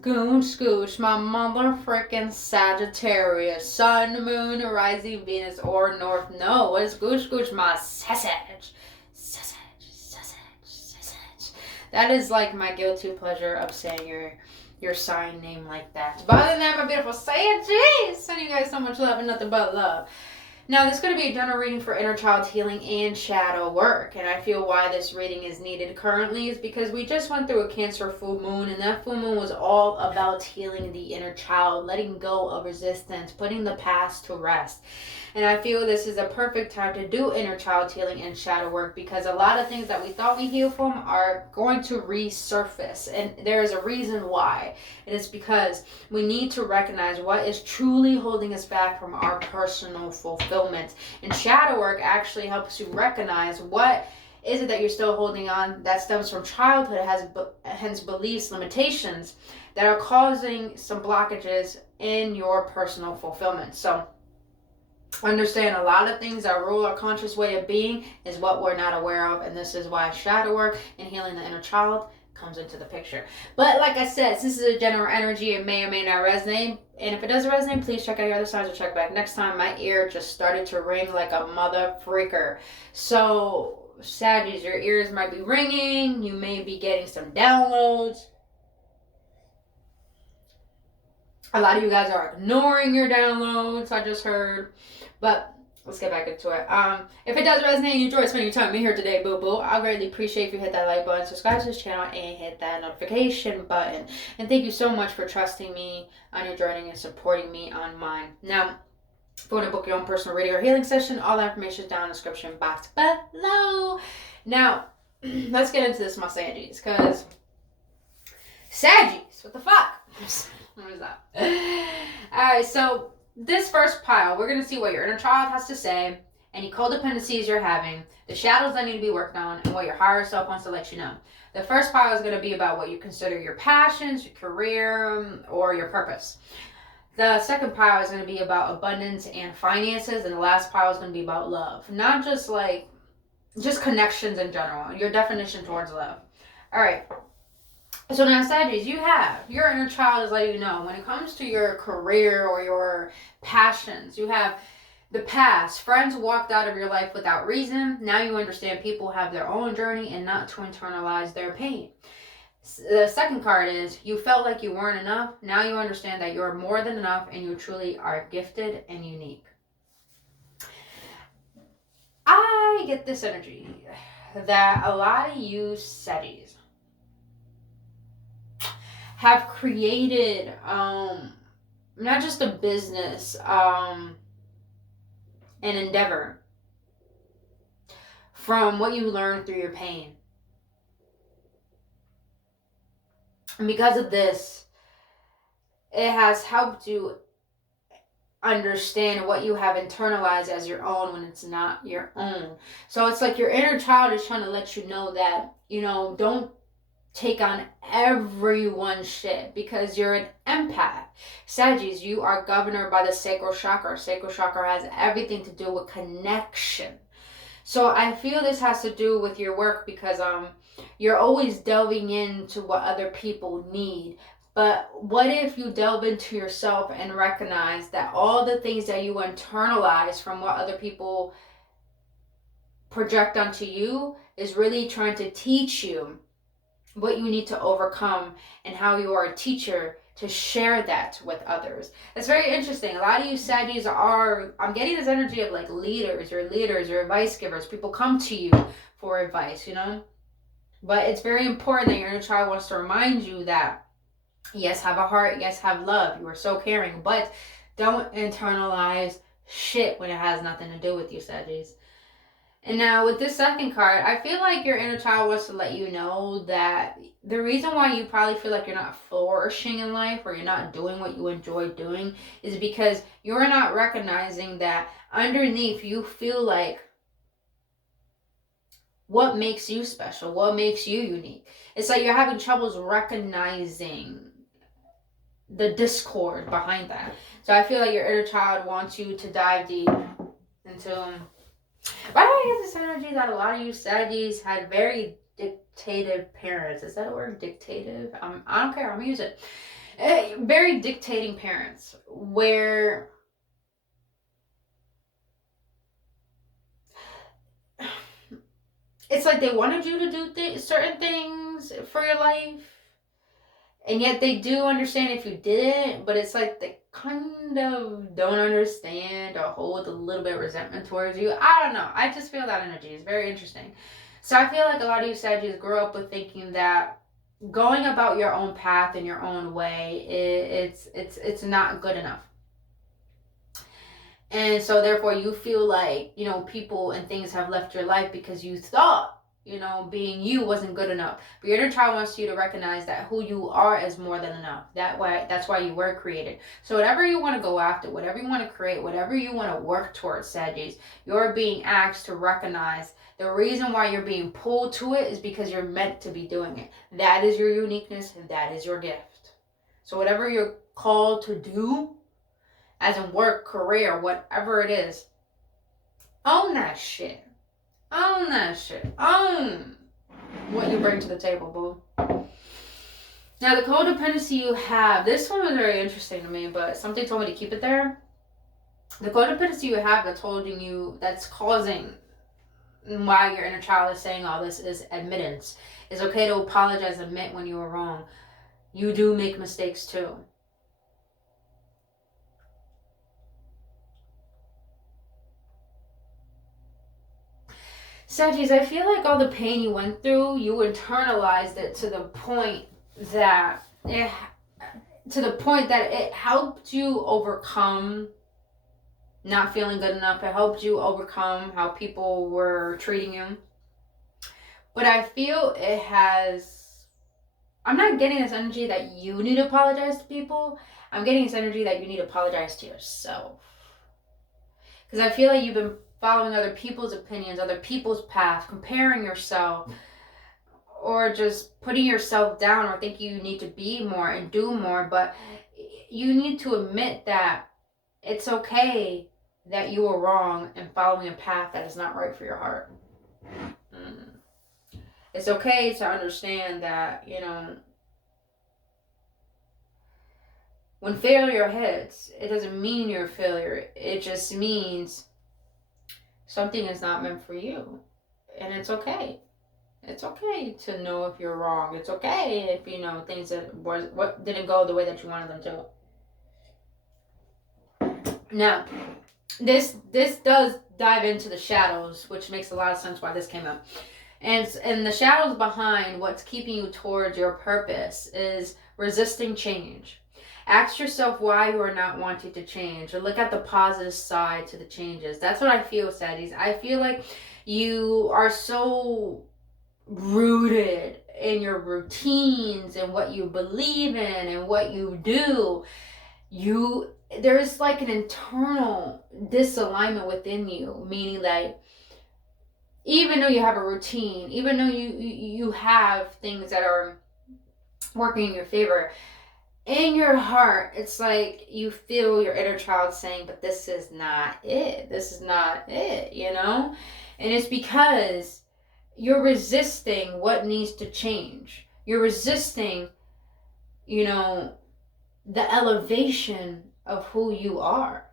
Gooch Gooch, my mother frickin' Sagittarius, Sun, Moon, Rising, Venus, or North Node. What is Gooch Gooch? My Sasage. That is like my guilty pleasure of saying your sign name like that. But other than that, my beautiful Sagittarius, sending you guys so much love and nothing but love. Now, this is going to be a general reading for inner child healing and shadow work. And I feel why this reading is needed currently is because we just went through a Cancer full moon. And that full moon was all about healing the inner child, letting go of resistance, putting the past to rest. And I feel this is a perfect time to do inner child healing and shadow work because a lot of things that we thought we healed from are going to resurface. And there is a reason why. And it's because we need to recognize what is truly holding us back from our personal fulfillment. And shadow work actually helps you recognize what is it that you're still holding on that stems from childhood, hence beliefs, limitations that are causing some blockages in your personal fulfillment. So understand a lot of things that rule our conscious way of being is what we're not aware of, and this is why shadow work and healing the inner child comes into the picture. But like I said, since this is a general energy, it may or may not resonate, and if it doesn't resonate, please check out your other signs or check back next time. My ear just started to ring like a mother freaker. So Saggies, your ears might be ringing, you may be getting some downloads. A lot of you guys are ignoring your downloads, I just heard. But let's get back into it. If it does resonate and you enjoy spending your time here today, boo-boo, I greatly appreciate if you hit that like button, subscribe to this channel, and hit that notification button. And thank you so much for trusting me on your journey and supporting me on mine. Now, if you want to book your own personal reading or healing session, all that information is down in the description box below. Now, let's get into this, my Saggies, because Saggies, what the fuck? What is that? Alright, so this first pile, we're going to see what your inner child has to say, any codependencies you're having, the shadows that need to be worked on, and what your higher self wants to let you know. The first pile is going to be about what you consider your passions, your career, or your purpose. The second pile is going to be about abundance and finances, and the last pile is going to be about love. Not just just connections in general, your definition towards love. Alright. So now, Saggies, you have your inner child is letting you know when it comes to your career or your passions, you have the past. Friends walked out of your life without reason. Now you understand people have their own journey and not to internalize their pain. The second card is you felt like you weren't enough. Now you understand that you're more than enough and you truly are gifted and unique. I get this energy that a lot of you Saggies have created not just a business, an endeavor from what you learned through your pain. And because of this, it has helped you understand what you have internalized as your own when it's not your own. So it's like your inner child is trying to let you know that, don't take on everyone's shit because you're an empath. Saggies, you are governed by the sacral chakra. Sacral chakra has everything to do with connection. So I feel this has to do with your work because you're always delving into what other people need. But what if you delve into yourself and recognize that all the things that you internalize from what other people project onto you is really trying to teach you what you need to overcome and how you are a teacher to share that with others. It's very interesting. A lot of you Saggies I'm getting this energy of like leaders, your advice givers. People come to you for advice, But it's very important that your inner child wants to remind you that, yes, have a heart, yes, have love. You are so caring, but don't internalize shit when it has nothing to do with you, Saggies. And now with this second card, I feel like your inner child wants to let you know that the reason why you probably feel like you're not flourishing in life or you're not doing what you enjoy doing is because you're not recognizing that underneath you feel like what makes you special, what makes you unique. It's like you're having troubles recognizing the discord behind that. So I feel like your inner child wants you to dive deep into why do I get this energy that a lot of you Saggies had very dictative parents? Is that a word? Dictative? I don't care. I'm going to use it. Very dictating parents, where it's like they wanted you to do certain things for your life, and yet they do understand if you didn't, but it's like they kind of don't understand or hold a little bit of resentment towards you. I don't know. I just feel that energy. It's very interesting. So I feel like a lot of you Sagittarius grew up with thinking that going about your own path in your own way, it's not good enough. And so therefore you feel like, you know, people and things have left your life because you thought, you know, being you wasn't good enough. But your inner child wants you to recognize that who you are is more than enough. That's why you were created. So whatever you want to go after, whatever you want to create, whatever you want to work towards, Sagittarius, you're being asked to recognize the reason why you're being pulled to it is because you're meant to be doing it. That is your uniqueness, and that is your gift. So whatever you're called to do, as in work, career, whatever it is, own that shit. Own that shit. Own what you bring to the table, boo. Now, the codependency you have, this one was very interesting to me, but something told me to keep it there. The codependency you have that's causing why your inner child is saying all this is admittance. It's okay to apologize, admit when you were wrong. You do make mistakes too. Sagittarius, I feel like all the pain you went through, you internalized it to the point that it helped you overcome not feeling good enough. It helped you overcome how people were treating you. But I feel it has... I'm not getting this energy that you need to apologize to people. I'm getting this energy that you need to apologize to yourself. Because I feel like you've been following other people's opinions, other people's path, comparing yourself, or just putting yourself down or thinking you need to be more and do more. But you need to admit that it's okay that you were wrong and following a path that is not right for your heart. It's okay to understand that, you know, when failure hits, it doesn't mean you're a failure. It just means something is not meant for you. And it's okay. It's okay to know if you're wrong. It's okay if, you know, things what didn't go the way that you wanted them to. Now, this does dive into the shadows, which makes a lot of sense why this came up. And the shadows behind what's keeping you towards your purpose is resisting change. Ask yourself why you are not wanting to change, or look at the positive side to the changes. That's what I feel, Sagittarius. I feel like you are so rooted in your routines and what you believe in and what you do. There's like an internal disalignment within you, meaning that even though you have a routine, even though you have things that are working in your favor, in your heart, it's like you feel your inner child saying, but this is not it. This is not it, you know? And it's because you're resisting what needs to change. You're resisting, you know, the elevation of who you are.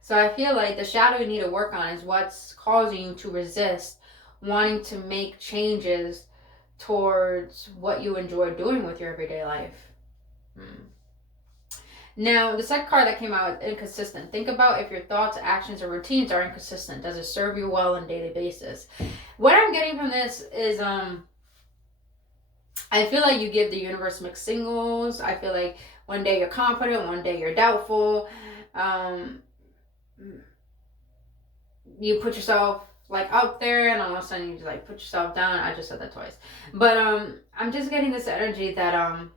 So I feel like the shadow you need to work on is what's causing you to resist wanting to make changes towards what you enjoy doing with your everyday life. Now, the second card that came out is inconsistent. Think about if your thoughts, actions, or routines are inconsistent. Does it serve you well on a daily basis? What I'm getting from this is, I feel like you give the universe mixed signals. I feel like one day you're confident, one day you're doubtful. You put yourself like up there, and all of a sudden you just like put yourself down. I just said that twice. But I'm just getting this energy that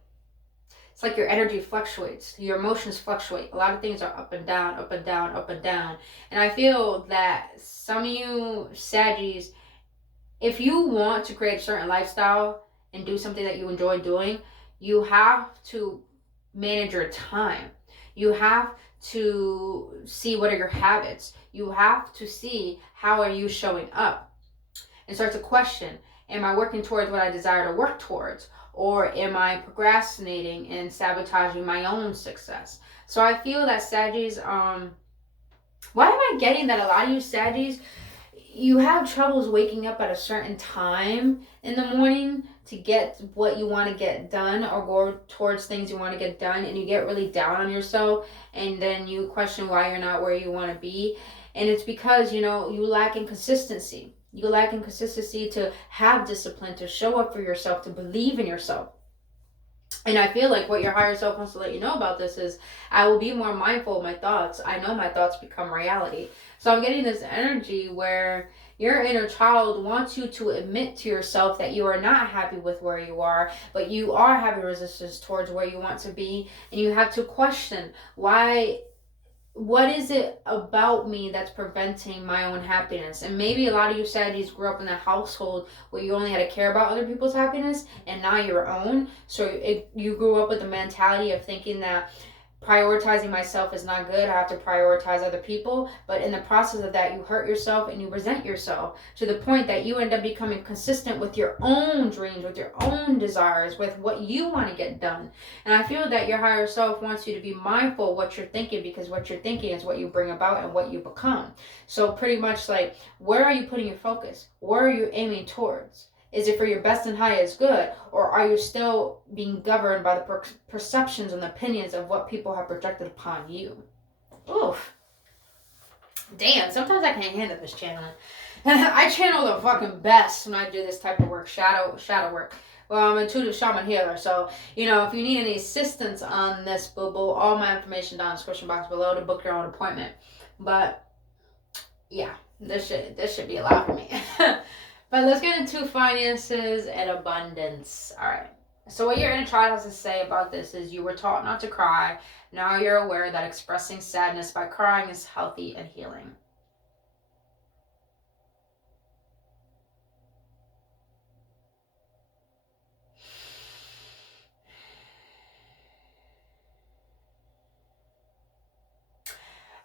it's like your energy fluctuates. Your emotions fluctuate. A lot of things are up and down, up and down, up and down. And I feel that some of you Saggies, if you want to create a certain lifestyle and do something that you enjoy doing, you have to manage your time. You have to see what are your habits. You have to see how are you showing up and start to question, am I working towards what I desire to work towards? or am I procrastinating and sabotaging my own success? So I feel that Saggies, why am I getting that a lot of you Saggies, you have troubles waking up at a certain time in the morning to get what you want to get done or go towards things you want to get done, and you get really down on yourself, and then you question why you're not where you want to be. And it's because, you know, you lack in consistency. You lack in consistency to have discipline, to show up for yourself, to believe in yourself. And I feel like what your higher self wants to let you know about this is, I will be more mindful of my thoughts. I know my thoughts become reality. So I'm getting this energy where your inner child wants you to admit to yourself that you are not happy with where you are, but you are having resistance towards where you want to be. And you have to question why, what is it about me that's preventing my own happiness? And maybe a lot of you Saggies grew up in a household where you only had to care about other people's happiness and not your own. So you grew up with the mentality of thinking that prioritizing myself is not good. I have to prioritize other people. But in the process of that, you hurt yourself and you resent yourself to the point that you end up becoming consistent with your own dreams, with your own desires, with what you want to get done. And I feel that your higher self wants you to be mindful of what you're thinking, because what you're thinking is what you bring about and what you become. So pretty much like, where are you putting your focus? Where are you aiming towards? Is it for your best and highest good? Or are you still being governed by the perceptions and opinions of what people have projected upon you? Oof. Damn, sometimes I can't handle this channeling. I channel the fucking best when I do this type of work, shadow work. Well, I'm an intuitive shaman healer, so, you know, if you need any assistance on this, boo-boo, all my information down in the description box below to book your own appointment. But, yeah, this should be a lot for me. But let's get into finances and abundance. All right. So what your inner child has to say about this is, you were taught not to cry. Now you're aware that expressing sadness by crying is healthy and healing.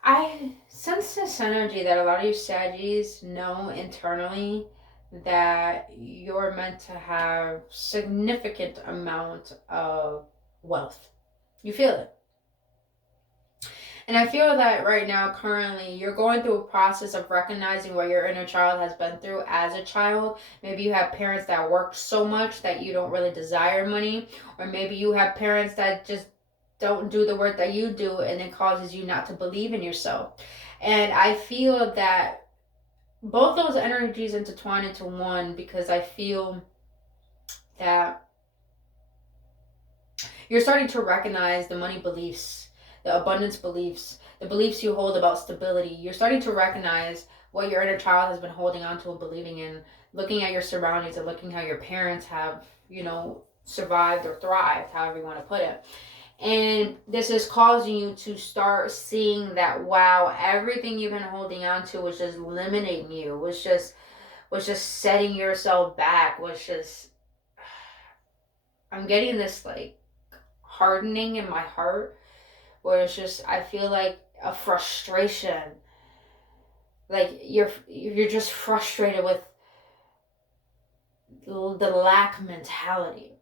I sense this energy that a lot of you Saggies know internally that you're meant to have significant amount of wealth. You feel it. And I feel that right now, currently, you're going through a process of recognizing what your inner child has been through as a child. Maybe you have parents that work so much that you don't really desire money. Or maybe you have parents that just don't do the work that you do, and it causes you not to believe in yourself. And I feel that both those energies intertwine into one, because I feel that you're starting to recognize the money beliefs, the abundance beliefs, the beliefs you hold about stability. You're starting to recognize what your inner child has been holding on to and believing in, looking at your surroundings and looking how your parents have, you know, survived or thrived, however you want to put it. And this is causing you to start seeing that, wow, everything you've been holding on to was just limiting you, was just setting yourself back, was just, I'm getting this like hardening in my heart, where it's just, I feel like a frustration, like you're just frustrated with the lack mentality.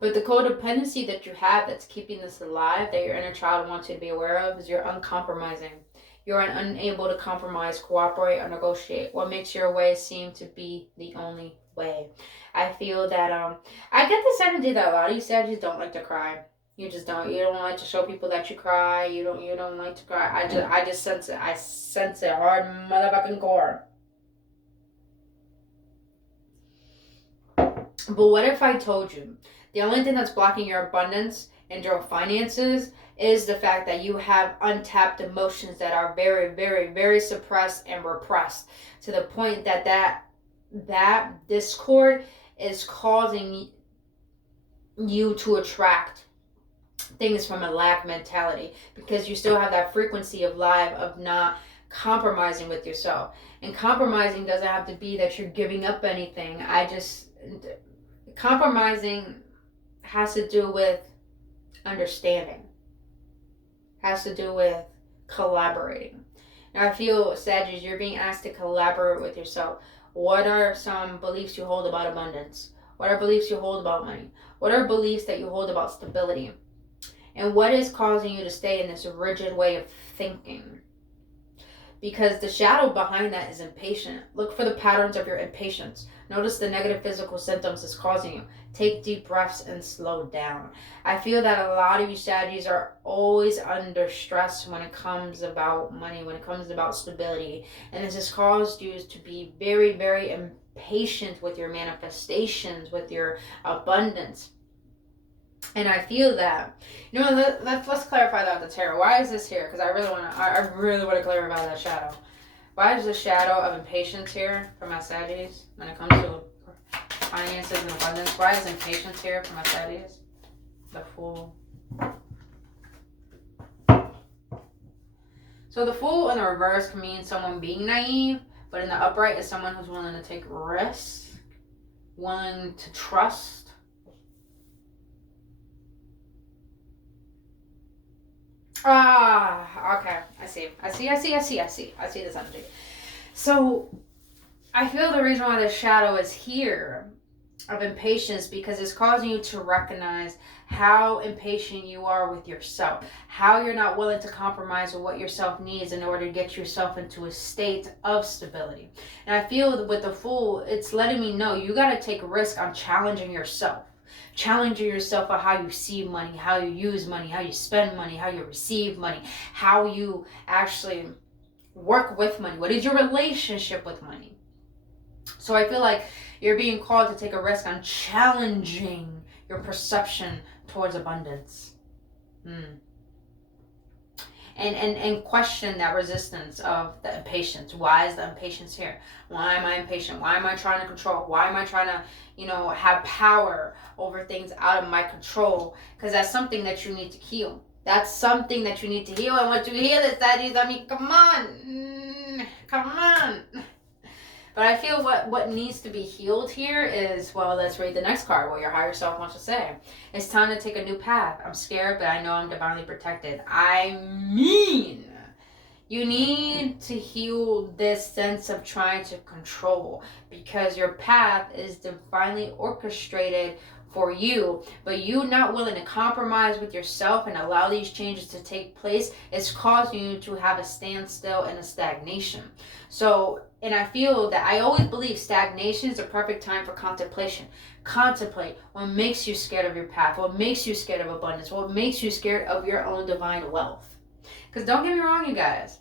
But the codependency that you have that's keeping this alive, that your inner child wants you to be aware of, is you're uncompromising. You're unable to compromise, cooperate, or negotiate. What makes your way seem to be the only way. I feel that I get this energy that a lot of you Sagittarius don't like to cry. You just don't. You don't like to show people that you cry. You don't like to cry. I just sense it. I sense it hard motherfucking core. But what if I told you the only thing that's blocking your abundance and your finances is the fact that you have untapped emotions that are very, very, very suppressed and repressed, to the point that discord is causing you to attract things from a lack mentality, because you still have that frequency of life of not compromising with yourself. And compromising doesn't have to be that you're giving up anything. Compromising has to do with understanding, has to do with collaborating. And I feel, Sagittarius, you're being asked to collaborate with yourself. What are some beliefs you hold about abundance? What are beliefs you hold about money? What are beliefs that you hold about stability? And what is causing you to stay in this rigid way of thinking? Because the shadow behind that is impatient. Look for the patterns of your impatience. Notice the negative physical symptoms it's causing you. Take deep breaths and slow down. I feel that a lot of you Sagittarius are always under stress when it comes about money, when it comes about stability. And this has caused you to be very, very impatient with your manifestations, with your abundance. And I feel that, let's clarify that with the tarot. Why is this here? Because I really want to clarify that shadow. Why is the shadow of impatience here for my Sagittarius when it comes to finances and abundance? Why is impatience here for my Sagittarius? The Fool. So the Fool in the reverse can mean someone being naive, but in the upright is someone who's willing to take risks, willing to trust. Okay. I see this energy. So I feel the reason why the shadow is here of impatience because it's causing you to recognize how impatient you are with yourself, how you're not willing to compromise with what yourself needs in order to get yourself into a state of stability. And I feel that with the Fool, it's letting me know you got to take a risk on challenging yourself. Challenging yourself on how you see money, how you use money, how you spend money, how you receive money, how you actually work with money. What is your relationship with money? So I feel like you're being called to take a risk on challenging your perception towards abundance. And question that resistance of the impatience. Why is the impatience here? Why am I impatient? Why am I trying to control? Why am I trying to, have power over things out of my control? Because that's something that you need to heal. That's something that you need to heal. And what you heal is that is, come on. But I feel what needs to be healed here is, well, let's read the next card, what your higher self wants to say. It's time to take a new path. I'm scared, but I know I'm divinely protected. I mean, you need to heal this sense of trying to control because your path is divinely orchestrated for you, but you not willing to compromise with yourself and allow these changes to take place is causing you to have a standstill and a stagnation. So, and I feel that I always believe stagnation is a perfect time for contemplation. Contemplate what makes you scared of your path, what makes you scared of abundance, what makes you scared of your own divine wealth. Because don't get me wrong, you guys,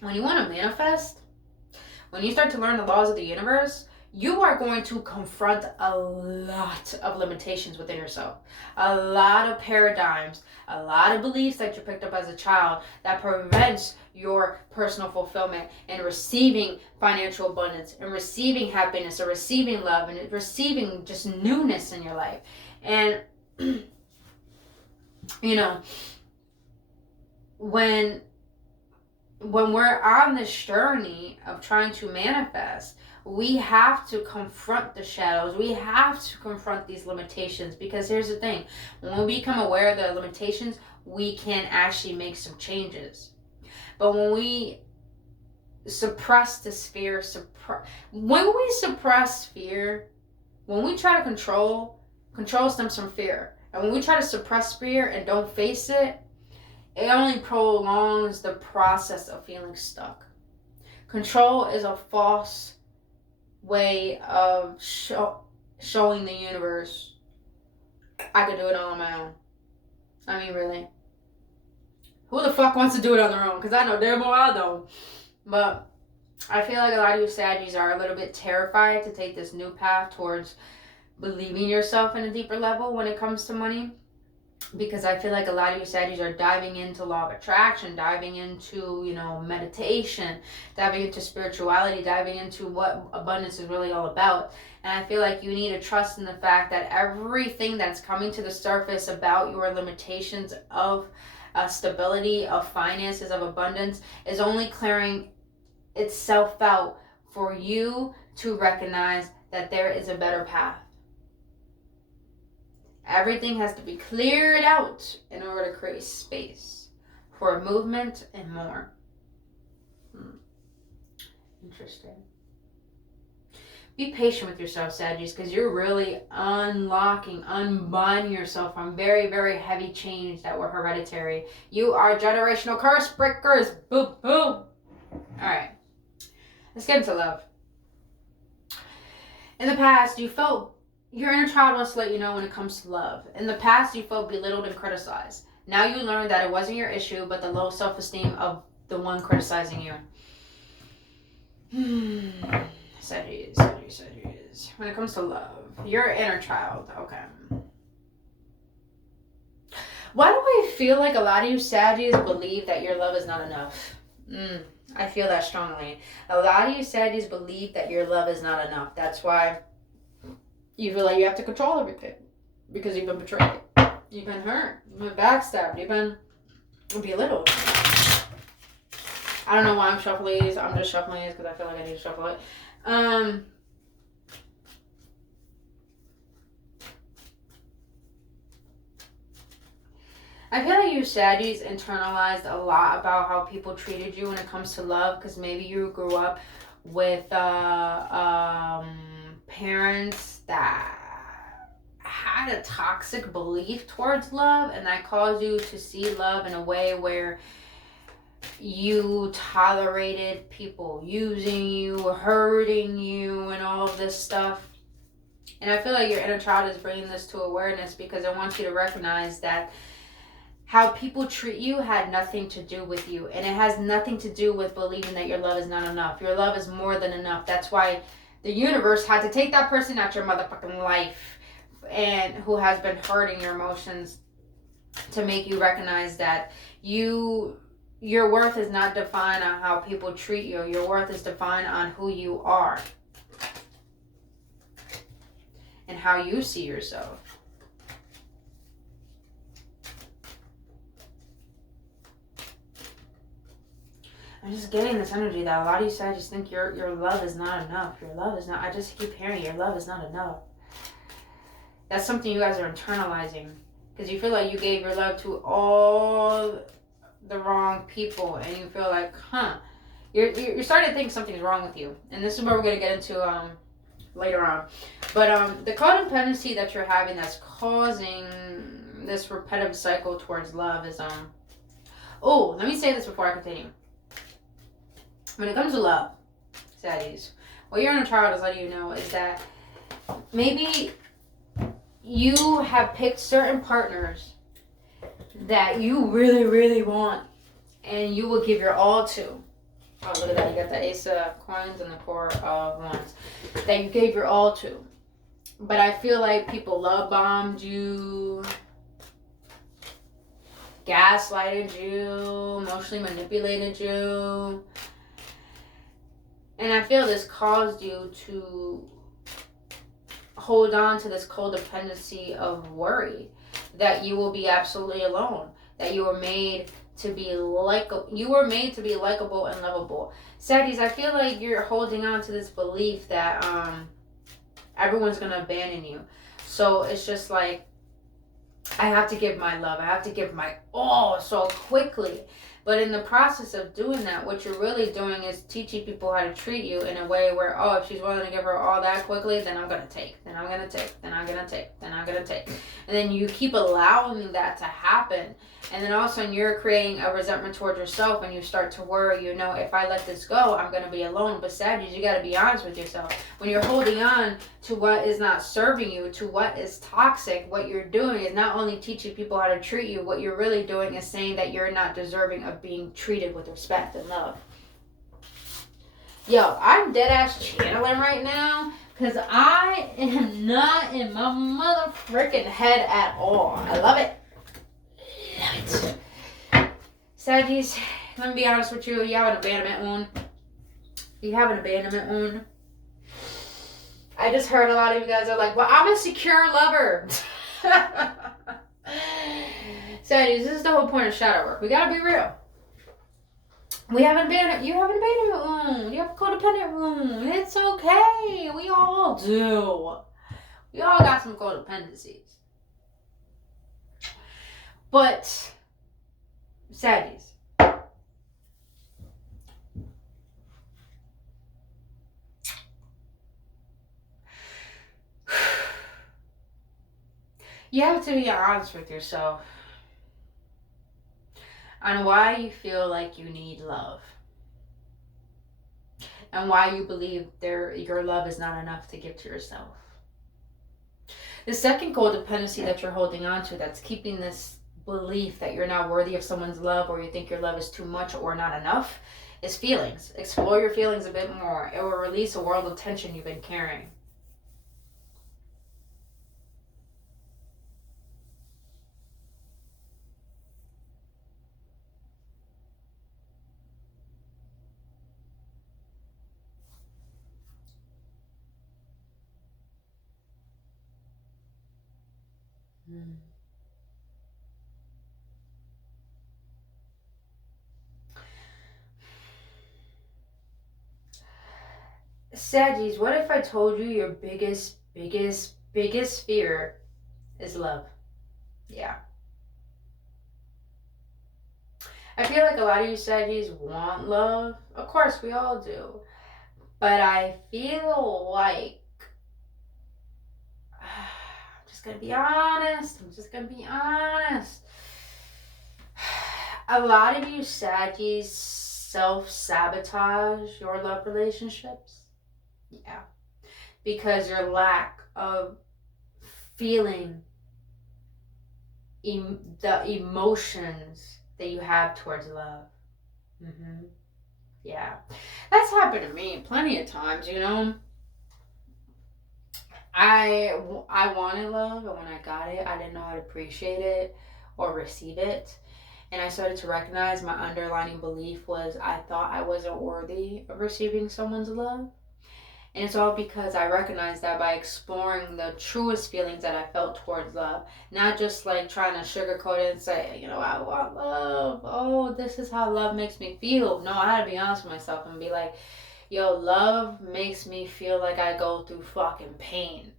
when you want to manifest, when you start to learn the laws of the universe, you are going to confront a lot of limitations within yourself, a lot of paradigms, a lot of beliefs that you picked up as a child that prevents your personal fulfillment and receiving financial abundance and receiving happiness or receiving love and receiving just newness in your life. And, when we're on this journey of trying to manifest, we have to confront the shadows. We have to confront these limitations because here's the thing. When we become aware of the limitations, we can actually make some changes. But when we suppress this fear, when we suppress fear, when we try to control stems from fear. And when we try to suppress fear and don't face it, it only prolongs the process of feeling stuck. Control is a false way of showing the universe I could do it all on my own. I mean, really. Who the fuck wants to do it on their own? Because I know damn well I don't. But I feel like a lot of you Saggies are a little bit terrified to take this new path towards believing yourself in a deeper level when it comes to money. Because I feel like a lot of you Saggies are diving into law of attraction, diving into, meditation, diving into spirituality, diving into what abundance is really all about. And I feel like you need to trust in the fact that everything that's coming to the surface about your limitations of stability, of finances, of abundance is only clearing itself out for you to recognize that there is a better path. Everything has to be cleared out in order to create space for movement and more. Interesting. Be patient with yourself, Sagittarius, because you're really unbinding yourself from very, very heavy chains that were hereditary. You are generational curse breakers. Boom, boom. Alright. Let's get into love. In the past, you felt your inner child wants to let you know when it comes to love. In the past, you felt belittled and criticized. Now you learned that it wasn't your issue, but the low self-esteem of the one criticizing you. Sagittarius. When it comes to love, your inner child. Okay. Why do I feel like a lot of you Sagittarius believe that your love is not enough? I feel that strongly. A lot of you Sagittarius believe that your love is not enough. That's why you feel like you have to control everything. Because you've been betrayed. You've been hurt. You've been backstabbed. You've been belittled. I don't know why I'm shuffling these. I'm just shuffling these because I feel like I need to shuffle it. I feel like you Sagittarius internalized a lot about how people treated you when it comes to love, because maybe you grew up with parents that had a toxic belief towards love, and that caused you to see love in a way where you tolerated people using you, hurting you, and all of this stuff. And I feel like your inner child is bringing this to awareness because it wants you to recognize that how people treat you had nothing to do with you. And it has nothing to do with believing that your love is not enough. Your love is more than enough. That's why the universe had to take that person out your motherfucking life and who has been hurting your emotions to make you recognize that your worth is not defined on how people treat you. Your worth is defined on who you are and how you see yourself. I'm just getting this energy that a lot of you said just think your love is not enough. Your love is not. I just keep hearing your love is not enough. That's something you guys are internalizing because you feel like you gave your love to all the wrong people, and you feel like, you're starting to think something's wrong with you. And this is what we're gonna get into later on. But the codependency that you're having that's causing this repetitive cycle towards love is oh, let me say this before I continue. When it comes to love, Saddies, what your inner child is letting you know is that maybe you have picked certain partners that you really, really want and you will give your all to. Oh, look at that. You got the Ace of Coins and the Four of Wands. That you gave your all to. But I feel like people love bombed you, gaslighted you, emotionally manipulated you. And I feel this caused you to hold on to this codependency of worry that you will be absolutely alone, that you were made to be likable and lovable. Saddies, I feel like you're holding on to this belief that everyone's gonna abandon you. So it's just like, I have to give my love, I have to give my all so quickly. But in the process of doing that, what you're really doing is teaching people how to treat you in a way where, oh, if she's willing to give her all that quickly, then I'm going to take, then I'm going to take, then I'm going to take, then I'm going to take. And then you keep allowing that to happen. And then all of a sudden you're creating a resentment towards yourself and you start to worry, you know, if I let this go, I'm going to be alone. But Sagittarius, you got to be honest with yourself. When you're holding on to what is not serving you, to what is toxic, what you're doing is not only teaching people how to treat you, what you're really doing is saying that you're not deserving of being treated with respect and love. Yo, I'm dead ass channeling right now because I am not in my mother freaking head at all. I love it. Love it. Saggies, let me be honest with you. You have an abandonment wound. You have an abandonment wound. I just heard a lot of you guys are like, well, I'm a secure lover. Saggies, this is the whole point of shadow work. We gotta be real. You have an abandonment wound. You have a codependent wound. It's okay. We all do. We all got some codependencies. But, Saggies, You have to be honest with yourself on why you feel like you need love and why you believe your love is not enough to give to yourself. The second codependency that you're holding on to that's keeping this belief that you're not worthy of someone's love, or you think your love is too much or not enough, is feelings. Explore your feelings a bit more. It will release a world of tension you've been carrying. Saggies, what if I told you your biggest fear is love? Yeah. I feel like a lot of you Saggies want love. Of course, we all do. But I feel like, I'm just gonna be honest. A lot of you Saggies self-sabotage your love relationships. Yeah. Because your lack of feeling the emotions that you have towards love. Yeah. That's happened to me plenty of times, you know. I wanted love, and when I got it, I didn't know how to appreciate it or receive it. And I started to recognize my underlying belief was I thought I wasn't worthy of receiving someone's love. And it's all because I recognized that by exploring the truest feelings that I felt towards love. Not just like trying to sugarcoat it and say, you know, I want love. Oh, this is how love makes me feel. No, I had to be honest with myself and be like, yo, love makes me feel like I go through fucking pain.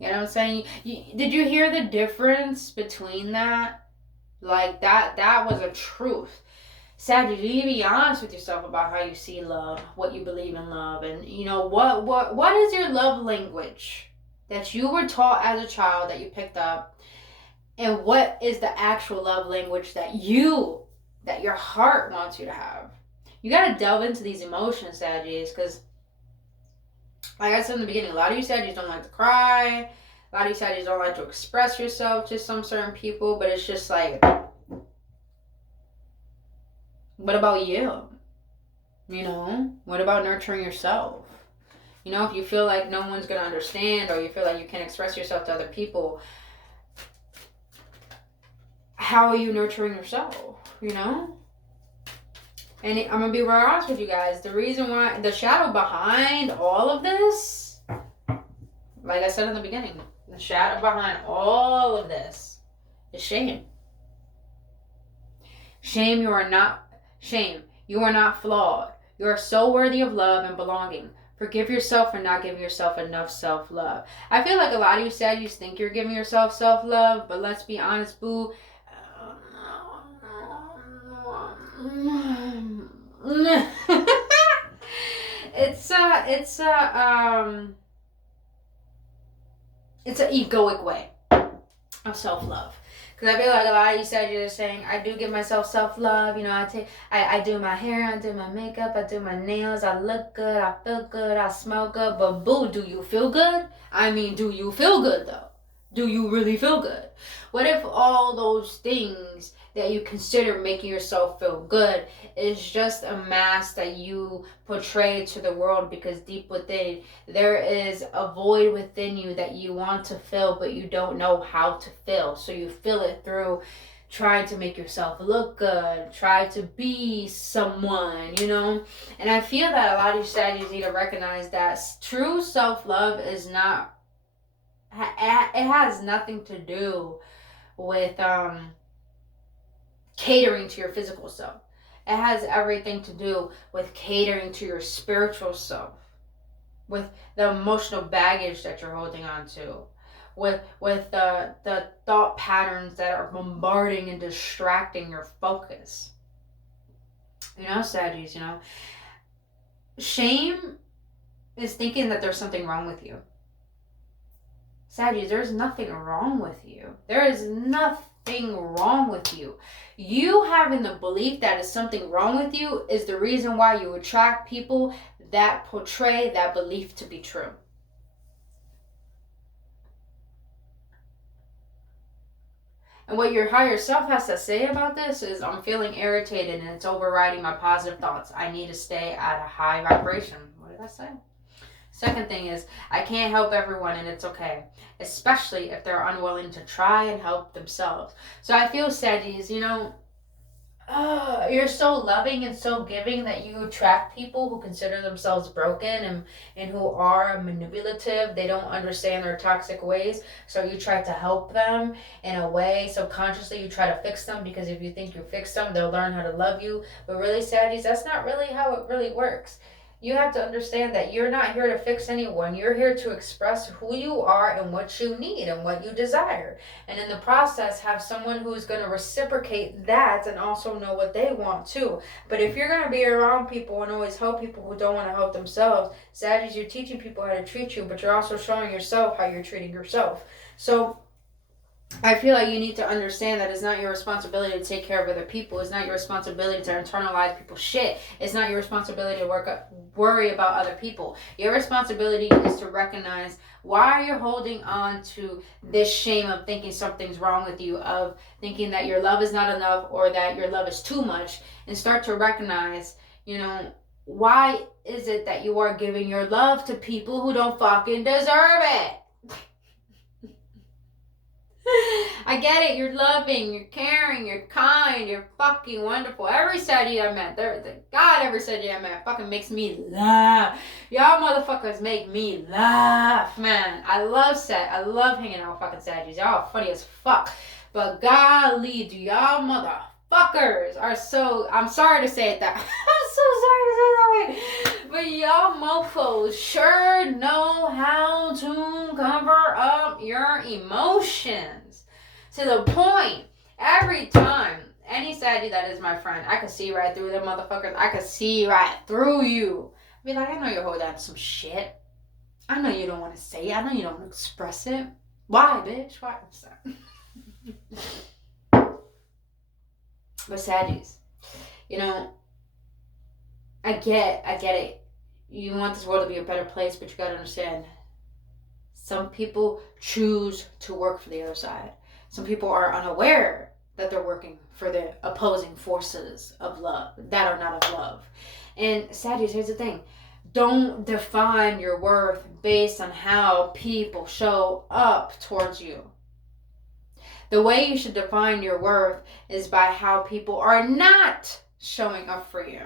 You know what I'm saying? Did you hear the difference between that? Like that was a truth. Sadly, you need to be honest with yourself about how you see love, what you believe in love, and you know what is your love language that you were taught as a child that you picked up, and what is the actual love language that your heart wants you to have. You got to delve into these emotions, Sagittarius, because like I said in the beginning, a lot of you Sagittarius don't like to cry. A lot of you Sagittarius don't like to express yourself to some certain people, but it's just like, what about you? You know, what about nurturing yourself? You know, if you feel like no one's going to understand, or you feel like you can't express yourself to other people, how are you nurturing yourself? You know? And I'm going to be very honest with you guys. The reason why, the shadow behind all of this, like I said in the beginning, the shadow behind all of this is shame. Shame, you are not flawed. You are so worthy of love and belonging. Forgive yourself for not giving yourself enough self-love. I feel like a lot of you Saggies think you're giving yourself self-love, but let's be honest, boo. It's an egoic way of self-love. Because I feel like a lot of you said you're saying, I do give myself self-love. You know, I do my hair, I do my makeup, I do my nails, I look good, I feel good, I smell good. But boo, do you feel good? I mean, do you feel good though? Do you really feel good? What if all those things that you consider making yourself feel good is just a mask that you portray to the world, because deep within there is a void within you that you want to fill, but you don't know how to fill. So you fill it through trying to make yourself look good, try to be someone, you know? And I feel that a lot of you Sagittarius need to recognize that true self-love is not, it has nothing to do with catering to your physical self. It has everything to do with catering to your spiritual self, with the emotional baggage that you're holding on to, with the thought patterns that are bombarding and distracting your focus. You know, Saggies, you know, shame is thinking that there's something wrong with you. Sagittarius, there's nothing wrong with you. There is nothing wrong with you. You having the belief that is something wrong with you is the reason why you attract people that portray that belief to be true. And what your higher self has to say about this is, I'm feeling irritated and it's overriding my positive thoughts. I need to stay at a high vibration. What did I say? Second thing is, I can't help everyone and it's okay. Especially if they're unwilling to try and help themselves. So I feel, Sagittarius, you're so loving and so giving that you attract people who consider themselves broken and who are manipulative. They don't understand their toxic ways. So you try to help them in a way. Subconsciously, you try to fix them because if you think you fix them, they'll learn how to love you. But really, Sagittarius, that's not really how it really works. You have to understand that you're not here to fix anyone. You're here to express who you are and what you need and what you desire. And in the process, have someone who's going to reciprocate that and also know what they want too. But if you're going to be around people and always help people who don't want to help themselves, Sagittarius, you're teaching people how to treat you, but you're also showing yourself how you're treating yourself. So I feel like you need to understand that it's not your responsibility to take care of other people. It's not your responsibility to internalize people's shit. It's not your responsibility to worry about other people. Your responsibility is to recognize why you're holding on to this shame of thinking something's wrong with you, of thinking that your love is not enough or that your love is too much, and start to recognize, why is it that you are giving your love to people who don't fucking deserve it? I get it. You're loving, you're caring, you're kind, you're fucking wonderful. Every Sagittarius I met, every Sagittarius I met fucking makes me laugh. Y'all motherfuckers make me laugh, man. I love hanging out with fucking Sagittarius. Y'all funny as fuck. But golly, do y'all motherfuckers are so, I'm sorry to say it that, I'm so sorry to say it that way. But y'all mofos sure know how to cover up your emotions. To the point, every time, any Sagittarius that is my friend, I can see right through them motherfuckers. I can see right through you. Be like, I know you're holding on to some shit. I know you don't want to say it. I know you don't want to express it. Why, bitch? Why? But Sagittarius, I get it. You want this world to be a better place, but you gotta understand, some people choose to work for the other side. Some people are unaware that they're working for the opposing forces of love that are not of love. And Sagittarius, here's the thing. Don't define your worth based on how people show up towards you. The way you should define your worth is by how people are not showing up for you.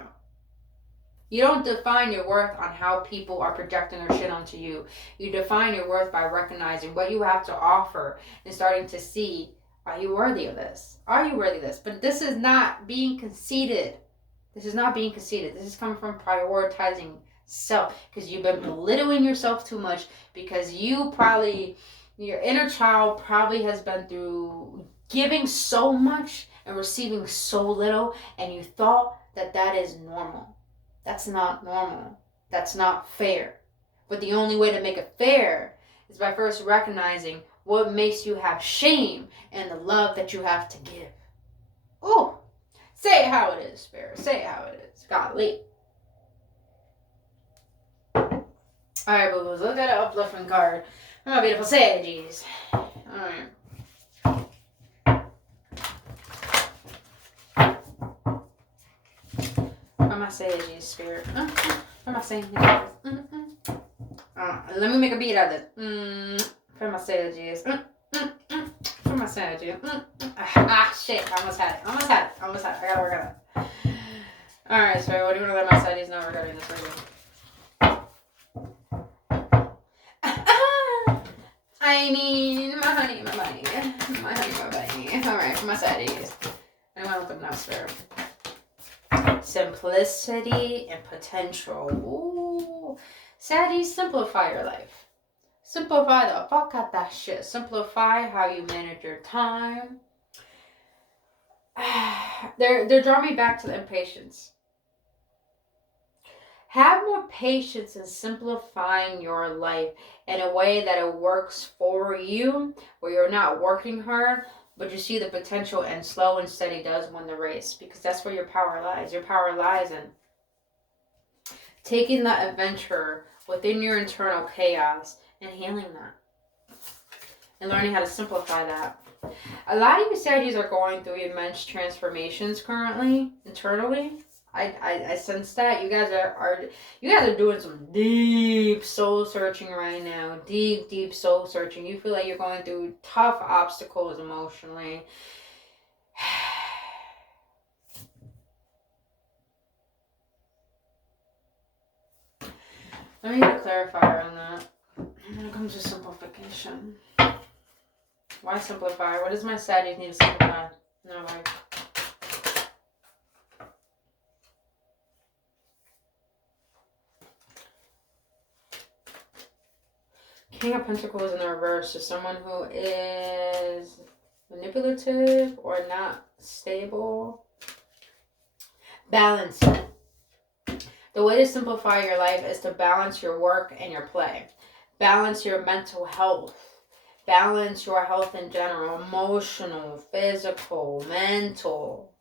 You don't define your worth on how people are projecting their shit onto you. You define your worth by recognizing what you have to offer and starting to see, are you worthy of this? Are you worthy of this? But this is not being conceited. This is This is coming from prioritizing self, because you've been belittling yourself too much, because your inner child probably has been through giving so much and receiving so little, and you thought that is normal. That's not normal. That's not fair. But the only way to make it fair is by first recognizing what makes you have shame and the love that you have to give. Oh, say it how it is, Spirit. Say it how it is. Golly. Alright, boo-boos. Look at an uplifting card for my beautiful Sagittarius. Alright. For my Sagittarius, Spirit. For my Sagittarius. Let me make a beat out of this. For my Sagittarius. For my Sagittarius. Shit. I almost had it. I gotta work on it. Alright, so what do you want to let my Sagittarius know regarding this reading? I mean, my honey, my bunny. My honey, my bunny. Alright, for my Sagittarius. I want to let them know, Spirit. Simplicity and potential. Ooh. Sagittarius, simplify your life. Simplify the fuck out that shit. Simplify how you manage your time. They're drawing me back to the impatience. Have more patience in simplifying your life in a way that it works for you, where you're not working hard, but you see the potential, and slow and steady does win the race, because that's where your power lies. Your power lies in taking that adventure within your internal chaos and healing that, and learning how to simplify that. A lot of you Sagittarius are going through immense transformations currently, internally. I sense that you guys are doing some deep soul searching right now. Deep soul searching. You feel like you're going through tough obstacles emotionally. Let me get a clarifier on that. When it comes to simplification. Why simplify? What does my Sagittarius need to simplify? No way. King of Pentacles in the reverse is someone who is manipulative or not stable. Balance. The way to simplify your life is to balance your work and your play. Balance your mental health. Balance your health in general. Emotional, physical, mental,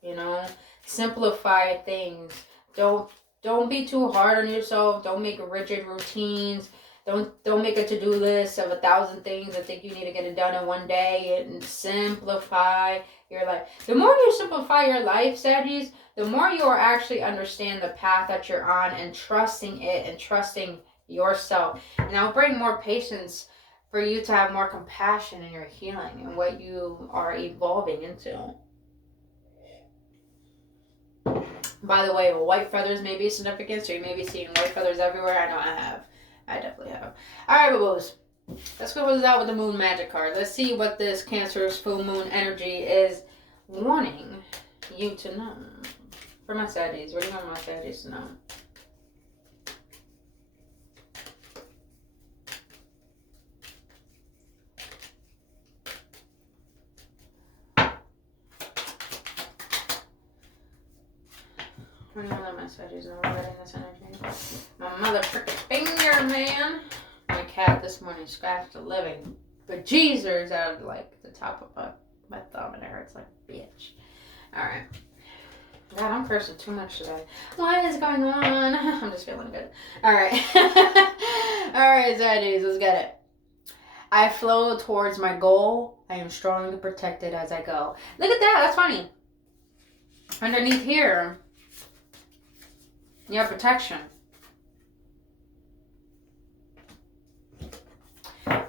Simplify things. Don't be too hard on yourself. Don't make rigid routines. Don't make a to-do list of 1,000 things and think you need to get it done in one day. And simplify your life. The more you simplify your life, Sagittarius, the more you are actually understand the path that you're on and trusting it and trusting yourself. And I'll bring more patience for you to have more compassion in your healing and what you are evolving into. By the way, white feathers may be significant, so you may be seeing white feathers everywhere. I know I have. I definitely have. Alright, boo-boos. Let's go with out with the moon magic card. Let's see what this Cancer's full moon energy is wanting you to know. For my Sagittarius, what do you want my Sagittarius to know? What do you want my Sagittarius to know regarding this energy? My mother freaking finger, man. My cat this morning scratched the living bejesus out of like the top of my thumb, and it hurts like a bitch. Alright. God, I'm cursing too much today. What is going on? I'm just feeling good. Alright. Alright, Sagittarius, let's get it. I flow towards my goal. I am strong and protected as I go. Look at that. That's funny. Underneath here, you have protection.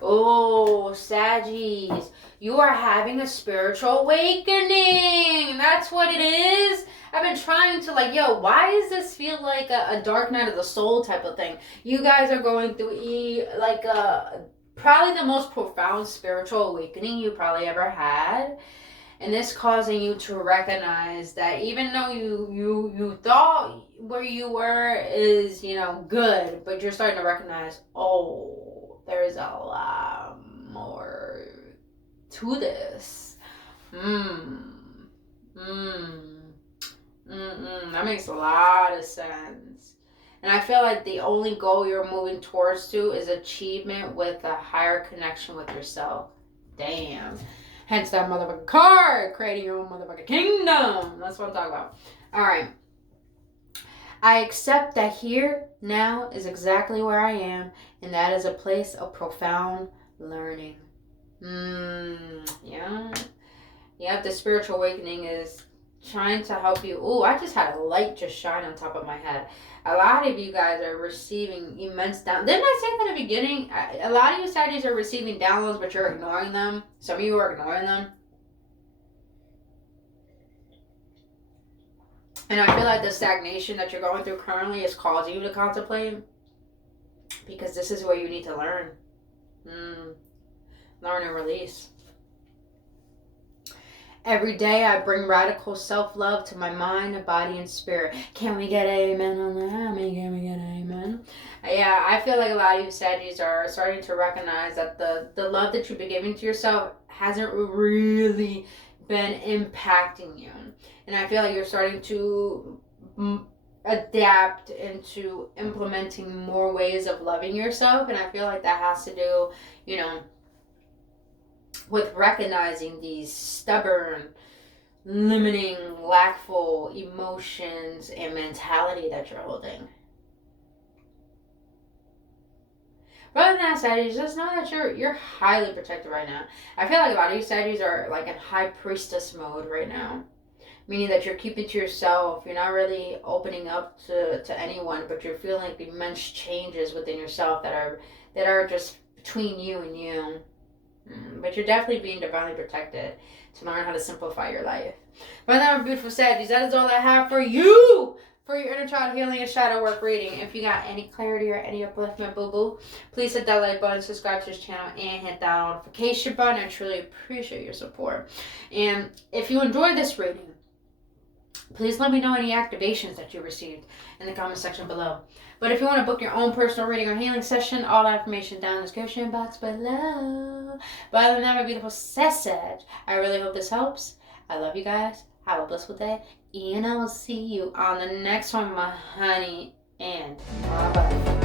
Oh, Saggies, you are having a spiritual awakening. That's what it is. I've been trying to why does this feel like a dark night of the soul type of thing? You guys are going through probably the most profound spiritual awakening you probably ever had. And this causing you to recognize that even though you thought where you were is, good, but you're starting to recognize, there's a lot more to this. That makes a lot of sense. And I feel like the only goal you're moving towards is achievement with a higher connection with yourself. Damn. Hence that motherfucking card, creating your own motherfucking kingdom. That's what I'm talking about. Alright. I accept that here, now, is exactly where I am, and that is a place of profound learning. Yeah. Yep, the spiritual awakening is trying to help you. Oh, I just had a light just shine on top of my head. A lot of you guys are receiving immense downloads. Didn't I say that at the beginning? A lot of you Sagittarius are receiving downloads, but you're ignoring them. Some of you are ignoring them. And I feel like the stagnation that you're going through currently is causing you to contemplate. Because this is where you need to learn. Learn and release. Every day I bring radical self-love to my mind, body, and spirit. Can we get an amen on that? Can we get an amen? Yeah, I feel like a lot of you Sagittarius are starting to recognize that the love that you've been giving to yourself hasn't really been impacting you. And I feel like you're starting to adapt into implementing more ways of loving yourself. And I feel like that has to do, you know, with recognizing these stubborn, limiting, lackful emotions and mentality that you're holding. But other than that, Sagittarius, just know that you're highly protected right now. I feel like a lot of you Sagittarius are like in high priestess mode right now. Meaning that you're keeping to yourself. You're not really opening up to anyone, but you're feeling like immense changes within yourself that are just between you and you. But you're definitely being divinely protected to learn how to simplify your life. My name is beautiful Sagittarius. That is all I have for you for your inner child healing and shadow work reading. If you got any clarity or any upliftment, boo-boo, please hit that like button, subscribe to this channel, and hit that notification button. I truly appreciate your support. And if you enjoyed this reading, please let me know any activations that you received in the comment section below. But if you want to book your own personal reading or healing session, all that information down in the description box below. But other than that, my beautiful Sag, I really hope this helps. I love you guys. Have a blissful day. And I will see you on the next one, my honey. And bye-bye.